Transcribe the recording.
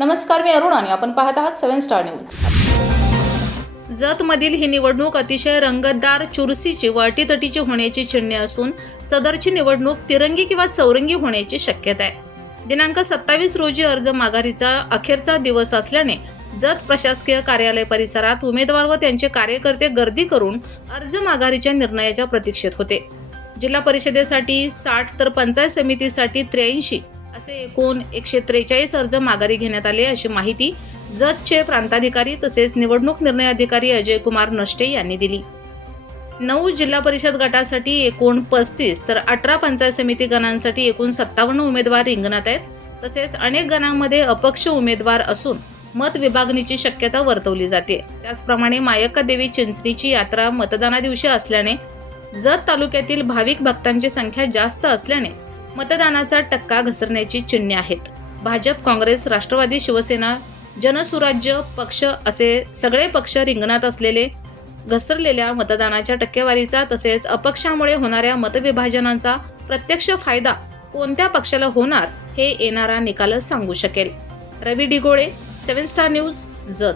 नमस्कार मी अरुण आणि आपण पाहत आहात सेव्हन स्टार न्यूज. जतमधील ही निवडणूक अतिशय रंगतदार चुरसीची वाटीतटीची होण्याची चिन्हे असून सदरची निवडणूक तिरंगी किंवा चौरंगी होण्याची शक्यता आहे. दिनांक सत्तावीस रोजी अर्ज माघारीचा अखेरचा दिवस असल्याने जत प्रशासकीय कार्यालय परिसरात उमेदवार व त्यांचे कार्यकर्ते गर्दी करून अर्ज माघारीच्या निर्णयाच्या प्रतीक्षेत होते. जिल्हा परिषदेसाठी साठ तर पंचायत समितीसाठी त्र्याऐंशी असे एकूण एकशे त्रेचाळीस अर्ज माघारी घेण्यात आले अशी माहिती जतचे प्रांताधिकारी तसेच निवडणूक निर्णय अधिकारी अजय कुमार नष्टे यांनी दिली. नऊ जिल्हा परिषद गटासाठी एकूण पस्तीस तर अठरा पंचायत समिती गणांसाठी एकूण सत्तावन्न उमेदवार रिंगणात आहेत. तसेच अनेक गणांमध्ये अपक्ष उमेदवार असून मत विभागणीची शक्यता वर्तवली जाते. त्याचप्रमाणे मायक्का देवी चिंचणीची यात्रा मतदाना दिवशी असल्याने जत तालुक्यातील भाविक भक्तांची संख्या जास्त असल्याने मतदानाचा टक्का घसरण्याची चिन्हे आहेत. भाजप काँग्रेस राष्ट्रवादी शिवसेना जनसुराज्य पक्ष असे सगळे पक्ष रिंगणात असलेले घसरलेल्या मतदानाच्या टक्केवारीचा तसेच अपक्षामुळे होणाऱ्या मतविभाजनाचा प्रत्यक्ष फायदा कोणत्या पक्षाला होणार हे येणारा निकालच सांगू शकेल. Ravi Digole seven star news Jat.